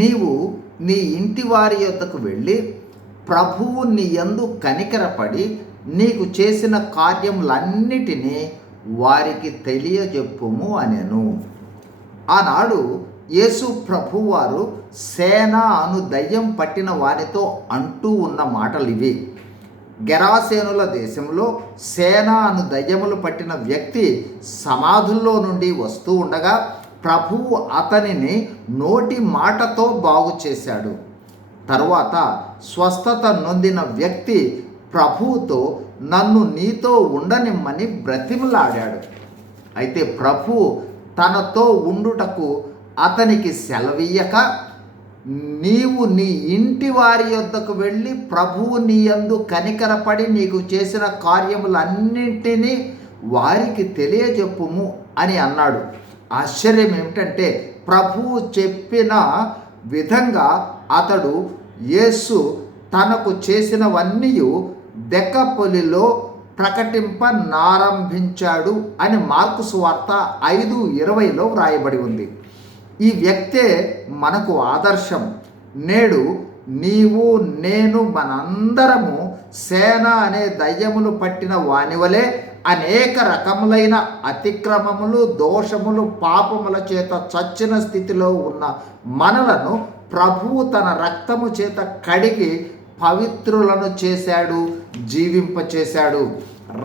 నీవు నీ ఇంటి వారి యొద్దకు వెళ్ళి ప్రభువు నీ యందు కనికరపడి నీకు చేసిన కార్యములన్నిటినీ వారికి తెలియజెప్పుము అనెను. ఆనాడు యేసు ప్రభువారు సేన అను దయ్యం పట్టిన వారితో అంటూ ఉన్న మాటలు ఇవి. గెరాసేనుల దేశంలో సేన అను దయ్యములు పట్టిన వ్యక్తి సమాధుల్లో నుండి వస్తూ ఉండగా ప్రభువు అతనిని నోటి మాటతో బాగు చేశాడు. తరువాత స్వస్థత నొందిన వ్యక్తి ప్రభువుతో నన్ను నీతో ఉండనిమ్మని బ్రతిమలాడాడు. అయితే ప్రభువు తనతో ఉండుటకు అతనికి సెలవీయక, నీవు నీ ఇంటి వారి యొద్దకు వెళ్ళి ప్రభువు నీ యందు కనికరపడి నీకు చేసిన కార్యములన్నింటినీ వారికి తెలియజెప్పుము అని అన్నాడు. ఆశ్చర్యం ఏమిటంటే ప్రభువు చెప్పిన విధంగా అతడు యేసు తనకు చేసినవన్నీ దెకపొలిలో ప్రకటింపనారంభించాడు అని మార్కు సువార్త 5:20లో వ్రాయబడి ఉంది. ఈ వ్యక్తే మనకు ఆదర్శం. నేడు నీవు నేను మనందరము సేన అనే దయ్యములు పట్టిన వానివలే అనేక రకములైన అతిక్రమములు, దోషములు, పాపముల చేత చచ్చిన స్థితిలో ఉన్న మనలను ప్రభువు తన రక్తము చేత కడిగి పవిత్రులను చేశాడు, జీవింపచేశాడు,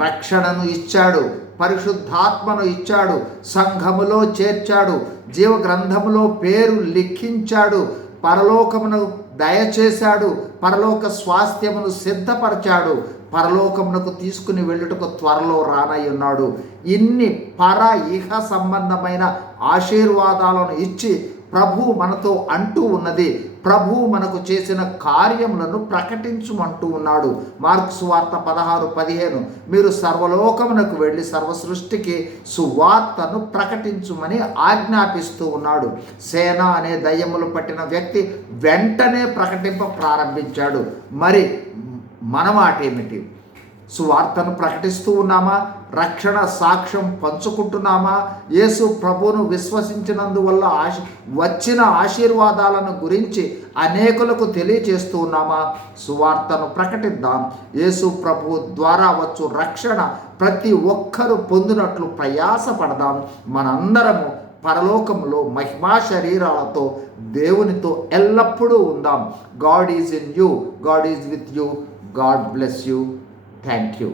రక్షణను ఇచ్చాడు, పరిశుద్ధాత్మను ఇచ్చాడు, సంఘములో చేర్చాడు, జీవగ్రంథములో పేరు లిఖించాడు, పరలోకమును దయచేశాడు, పరలోక స్వాస్థ్యమును సిద్ధపరచాడు, పరలోకమునకు తీసుకుని వెళ్ళుటకు త్వరలో రానయ్యున్నాడు. ఇన్ని ఇహ సంబంధమైన ఆశీర్వాదాలను ఇచ్చి ప్రభువు మనతో అంటూ ఉన్నది, ప్రభువు మనకు చేసిన కార్యములను ప్రకటించుమంటూ ఉన్నాడు. మార్కు సువార్త 16:15 మీరు సర్వలోకమునకు వెళ్ళి సర్వ సృష్టికి సువార్తను ప్రకటించుమని ఆజ్ఞాపిస్తూ ఉన్నాడు. సేన అనే దయ్యములు పట్టిన వ్యక్తి వెంటనే ప్రకటింప ప్రారంభించాడు. మరి మన మాట ఏమిటి? సువార్తను ప్రకటిస్తూ ఉన్నామా? రక్షణ సాక్ష్యం పంచుకుంటున్నామా? యేసు ప్రభువును విశ్వసించినందువల్ల వచ్చిన ఆశీర్వాదాలను గురించి అనేకులకు తెలియజేస్తూ ఉన్నామా? సువార్తను ప్రకటిద్దాం. యేసు ప్రభువు ద్వారా వచ్చు రక్షణ ప్రతి ఒక్కరూ పొందినట్లు ప్రయాసపడదాం. మనందరము పరలోకములో మహిమా శరీరాలతో దేవునితో ఎల్లప్పుడూ ఉందాం. God is in you, God is with you. God bless you. Thank you.